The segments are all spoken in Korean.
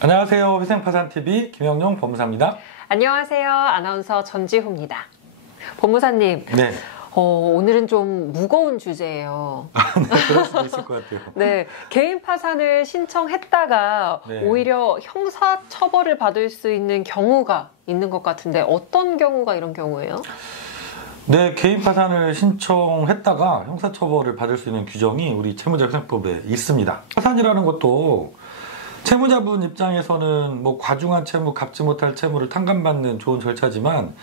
안녕하세요. 회생파산TV 김영용 법무사입니다. 안녕하세요. 아나운서 전지후입니다. 법무사님, 네. 오늘은 좀 무거운 주제예요. 네, 그럴 수도 있을 것 같아요. 네, 개인 파산을 신청했다가 네. 오히려 형사 처벌을 받을 수 있는 경우가 있는 것 같은데 어떤 경우가 이런 경우예요? 네, 개인 파산을 신청했다가 형사처벌을 받을 수 있는 규정이 우리 채무자회생법에 있습니다. 파산이라는 것도 채무자분 입장에서는 뭐 과중한 채무, 갚지 못할 채무를 탕감받는 좋은 절차지만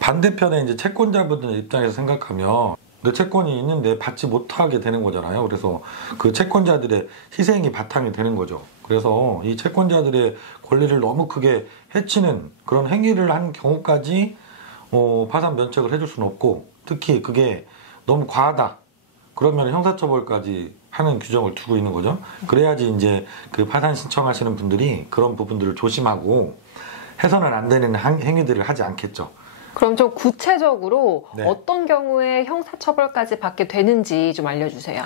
반대편에 이제 채권자분들 입장에서 생각하면 내 채권이 있는데 받지 못하게 되는 거잖아요. 그래서 그 채권자들의 희생이 바탕이 되는 거죠. 그래서 이 채권자들의 권리를 너무 크게 해치는 그런 행위를 한 경우까지 파산 면책을 해줄 수는 없고, 특히 그게 너무 과하다 그러면 형사처벌까지 하는 규정을 두고 있는 거죠. 그래야지 이제 그 파산 신청하시는 분들이 그런 부분들을 조심하고 해서는 안 되는 행위들을 하지 않겠죠. 그럼 좀 구체적으로 네. 어떤 경우에 형사처벌까지 받게 되는지 좀 알려주세요.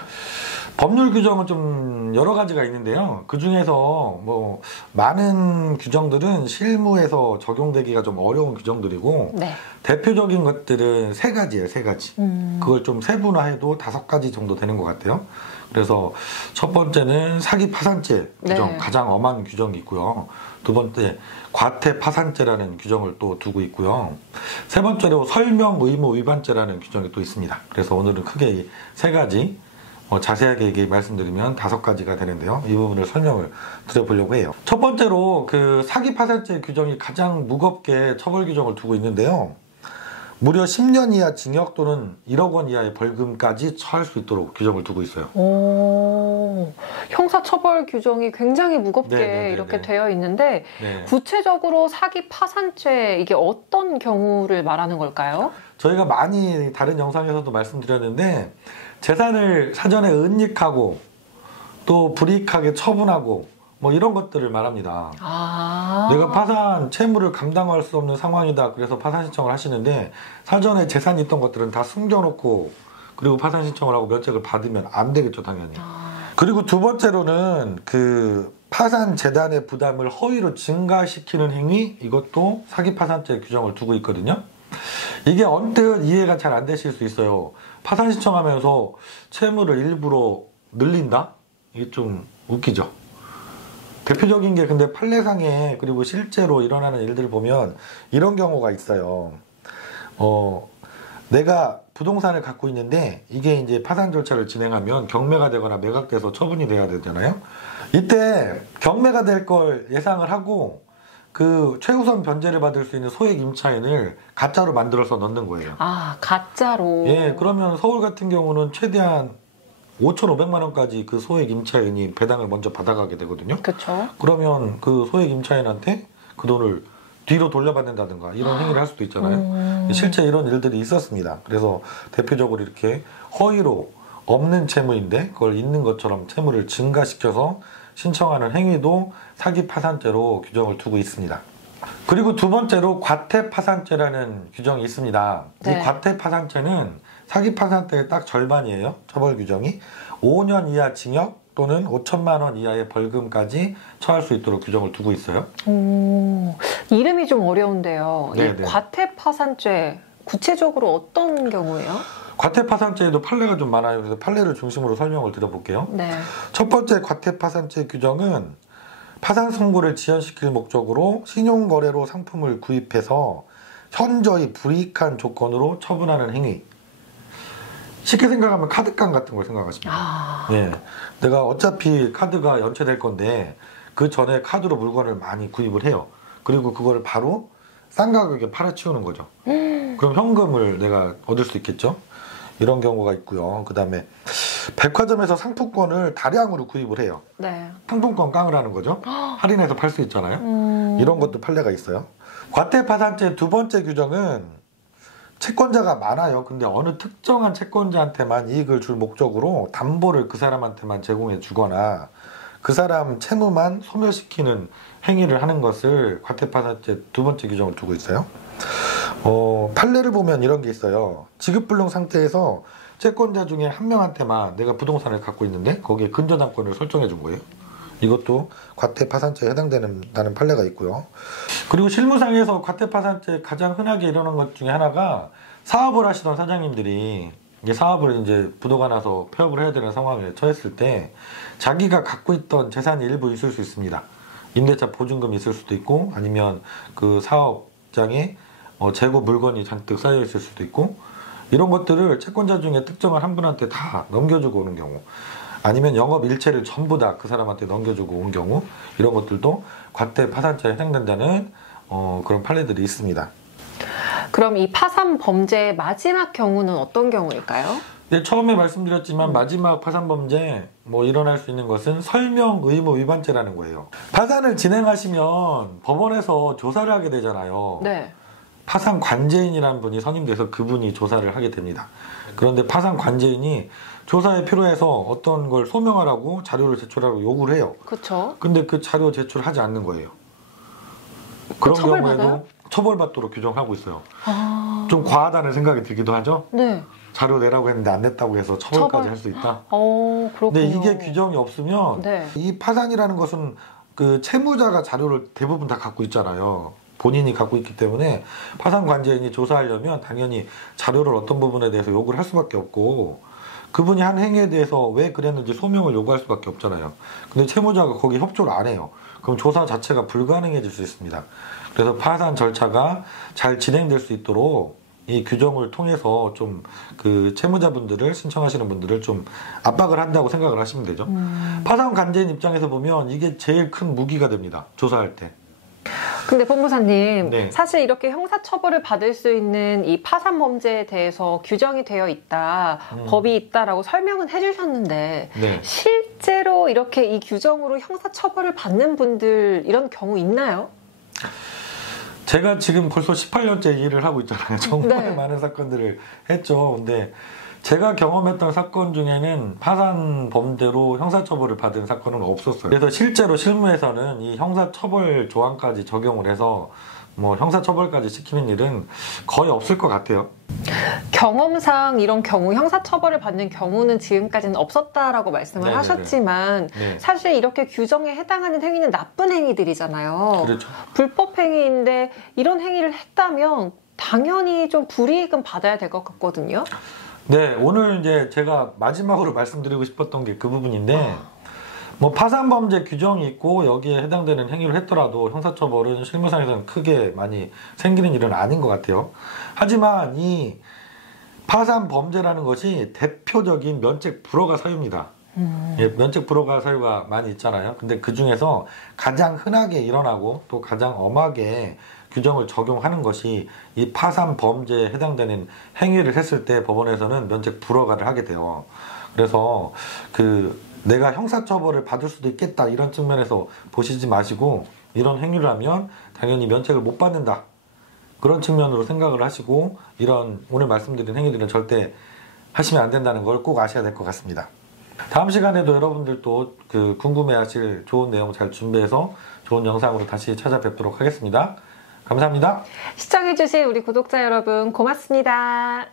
법률 규정은 좀 여러 가지가 있는데요. 그 중에서 뭐 많은 규정들은 실무에서 적용되기가 좀 어려운 규정들이고, 네. 대표적인 것들은 세 가지예요, 세 가지. 그걸 좀 세분화해도 5가지 정도 되는 것 같아요. 그래서 첫 번째는 사기 파산죄 규정, 네. 가장 엄한 규정이 있고요. 두 번째, 과태 파산죄라는 규정을 또 두고 있고요. 세 번째로 설명 의무 위반죄라는 규정이 또 있습니다. 그래서 오늘은 크게 이 세 가지 자세하게 말씀드리면 5가지가 되는데요. 이 부분을 설명을 드려보려고 해요. 첫 번째로 그 사기 파산죄 규정이 가장 무겁게 처벌 규정을 두고 있는데요. 무려 10년 이하 징역 또는 1억 원 이하의 벌금까지 처할 수 있도록 규정을 두고 있어요. 오, 형사처벌 규정이 굉장히 무겁게 네네네네. 이렇게 되어 있는데 네. 구체적으로 사기 파산죄 이게 어떤 경우를 말하는 걸까요? 저희가 많이 다른 영상에서도 말씀드렸는데, 재산을 사전에 은닉하고 또 불이익하게 처분하고 뭐 이런 것들을 말합니다. 내가 파산 채무를 감당할 수 없는 상황이다, 그래서 파산 신청을 하시는데 사전에 재산이 있던 것들은 다 숨겨놓고 그리고 파산 신청을 하고 면책을 받으면 안 되겠죠, 당연히. 그리고 두 번째로는 그 파산 재단의 부담을 허위로 증가시키는 행위, 이것도 사기 파산죄 규정을 두고 있거든요. 이게 언뜻 이해가 잘 안 되실 수 있어요. 파산 신청하면서 채무를 일부러 늘린다? 이게 좀 웃기죠. 대표적인 게 근데 판례상에 그리고 실제로 일어나는 일들을 보면 이런 경우가 있어요. 내가 부동산을 갖고 있는데 이게 이제 파산 절차를 진행하면 경매가 되거나 매각돼서 처분이 돼야 되잖아요. 이때 경매가 될 걸 예상을 하고 그 최우선 변제를 받을 수 있는 소액 임차인을 가짜로 만들어서 넣는 거예요. 아, 가짜로. 예, 그러면 서울 같은 경우는 최대한 5,500만 원까지 그 소액 임차인이 배당을 먼저 받아가게 되거든요. 그렇죠. 그러면 그 소액 임차인한테 그 돈을 뒤로 돌려받는다든가 이런 행위를 할 수도 있잖아요. 실제 이런 일들이 있었습니다. 그래서 대표적으로 이렇게 허위로 없는 채무인데 그걸 있는 것처럼 채무를 증가시켜서 신청하는 행위도 사기 파산죄로 규정을 두고 있습니다. 그리고 두 번째로 과태 파산죄라는 규정이 있습니다. 네. 이 과태 파산죄는 사기 파산죄의 딱 절반이에요. 처벌 규정이 5년 이하 징역 또는 5천만 원 이하의 벌금까지 처할 수 있도록 규정을 두고 있어요. 이름이 좀 어려운데요. 네네. 이 과태 파산죄 구체적으로 어떤 경우예요? 과태 파산죄에도 판례가 좀 많아요. 그래서 판례를 중심으로 설명을 드려볼게요. 네. 첫 번째 과태 파산죄 규정은 파산 선고를 지연시킬 목적으로 신용거래로 상품을 구입해서 현저히 불이익한 조건으로 처분하는 행위. 쉽게 생각하면 카드깡 같은 걸 생각하십니다. 예, 내가 어차피 카드가 연체될 건데 그 전에 카드로 물건을 많이 구입을 해요. 그리고 그걸 바로 싼 가격에 팔아치우는 거죠. 그럼 현금을 내가 얻을 수 있겠죠. 이런 경우가 있고요. 그 다음에 백화점에서 상품권을 다량으로 구입을 해요. 네. 상품권 깡을 하는 거죠. 할인해서 팔 수 있잖아요. 이런 것도 판례가 있어요. 과태 파산죄 두 번째 규정은 채권자가 많아요. 근데 어느 특정한 채권자한테만 이익을 줄 목적으로 담보를 그 사람한테만 제공해 주거나 그 사람 채무만 소멸시키는 행위를 하는 것을 과태파산죄 두 번째 규정을 두고 있어요. 판례를 보면 이런 게 있어요. 지급불능 상태에서 채권자 중에 한 명한테만 내가 부동산을 갖고 있는데 거기에 근저당권을 설정해 준 거예요. 이것도 과태파산죄에 해당된다는 판례가 있고요. 그리고 실무상에서 과태파산죄 가장 흔하게 일어나는 것 중에 하나가 사업을 하시던 사장님들이 이제 사업을 이제 부도가 나서 폐업을 해야 되는 상황에 처했을 때 자기가 갖고 있던 재산이 일부 있을 수 있습니다. 임대차 보증금이 있을 수도 있고 아니면 그 사업장에 재고 물건이 잔뜩 쌓여 있을 수도 있고 이런 것들을 채권자 중에 특정한 한 분한테 다 넘겨주고 오는 경우 아니면 영업 일체를 전부 다 그 사람한테 넘겨주고 온 경우 이런 것들도 과태파산죄에 해당된다는 그런 판례들이 있습니다. 그럼 이 파산 범죄의 마지막 경우는 어떤 경우일까요? 네, 처음에 말씀드렸지만 마지막 파산 범죄 일어날 수 있는 것은 설명 의무 위반죄라는 거예요. 파산을 진행하시면 법원에서 조사를 하게 되잖아요. 네. 파산 관제인이라는 분이 선임돼서 그분이 조사를 하게 됩니다. 그런데 파산 관제인이 조사에 필요해서 어떤 걸 소명하라고 자료를 제출하라고 요구를 해요. 그렇죠. 근데 그 자료 제출하지 않는 거예요. 그런 경우에도 처벌받도록 규정하고 있어요. 좀 과하다는 생각이 들기도 하죠. 네. 자료 내라고 했는데 안 냈다고 해서 처벌까지 할 수 있다. 그렇군요. 근데 이게 규정이 없으면 네. 이 파산이라는 것은 그 채무자가 자료를 대부분 다 갖고 있잖아요. 본인이 갖고 있기 때문에 파산 관제인이 조사하려면 당연히 자료를 어떤 부분에 대해서 요구를 할 수밖에 없고 그분이 한 행위에 대해서 왜 그랬는지 소명을 요구할 수밖에 없잖아요. 근데 채무자가 거기 협조를 안 해요. 그럼 조사 자체가 불가능해질 수 있습니다. 그래서 파산 절차가 잘 진행될 수 있도록 이 규정을 통해서 좀 그 채무자분들을 신청하시는 분들을 좀 압박을 한다고 생각을 하시면 되죠. 파산 관제인 입장에서 보면 이게 제일 큰 무기가 됩니다. 조사할 때. 근데 본부사님, 네. 사실 이렇게 형사처벌을 받을 수 있는 이 파산 범죄에 대해서 규정이 되어 있다, 법이 있다라고 설명은 해주셨는데 네. 실제로 이렇게 이 규정으로 형사처벌을 받는 분들 이런 경우 있나요? 제가 지금 벌써 18년째 일을 하고 있잖아요. 정말 네. 많은 사건들을 했죠. 근데 제가 경험했던 사건 중에는 파산 범죄로 형사처벌을 받은 사건은 없었어요. 그래서 실제로 실무에서는 이 형사처벌 조항까지 적용을 해서 형사처벌까지 시키는 일은 거의 없을 것 같아요. 경험상 이런 경우 형사처벌을 받는 경우는 지금까지는 없었다라고 말씀을 네네네. 하셨지만 네. 사실 이렇게 규정에 해당하는 행위는 나쁜 행위들이잖아요. 그렇죠. 불법 행위인데 이런 행위를 했다면 당연히 좀 불이익은 받아야 될 것 같거든요. 네, 오늘 이제 제가 마지막으로 말씀드리고 싶었던 게 그 부분인데, 파산범죄 규정이 있고 여기에 해당되는 행위를 했더라도 형사처벌은 실무상에서는 크게 많이 생기는 일은 아닌 것 같아요. 하지만 이 파산범죄라는 것이 대표적인 면책 불허가 사유입니다. 예, 면책 불허가 사유가 많이 있잖아요. 근데 그 중에서 가장 흔하게 일어나고 또 가장 엄하게 규정을 적용하는 것이 이 파산 범죄에 해당되는 행위를 했을 때 법원에서는 면책 불허가를 하게 돼요. 그래서 내가 형사처벌을 받을 수도 있겠다 이런 측면에서 보시지 마시고 이런 행위를 하면 당연히 면책을 못 받는다 그런 측면으로 생각을 하시고 이런 오늘 말씀드린 행위들은 절대 하시면 안 된다는 걸 꼭 아셔야 될 것 같습니다. 다음 시간에도 여러분들도 궁금해하실 좋은 내용 잘 준비해서 좋은 영상으로 다시 찾아뵙도록 하겠습니다. 감사합니다. 시청해주신 우리 구독자 여러분 고맙습니다.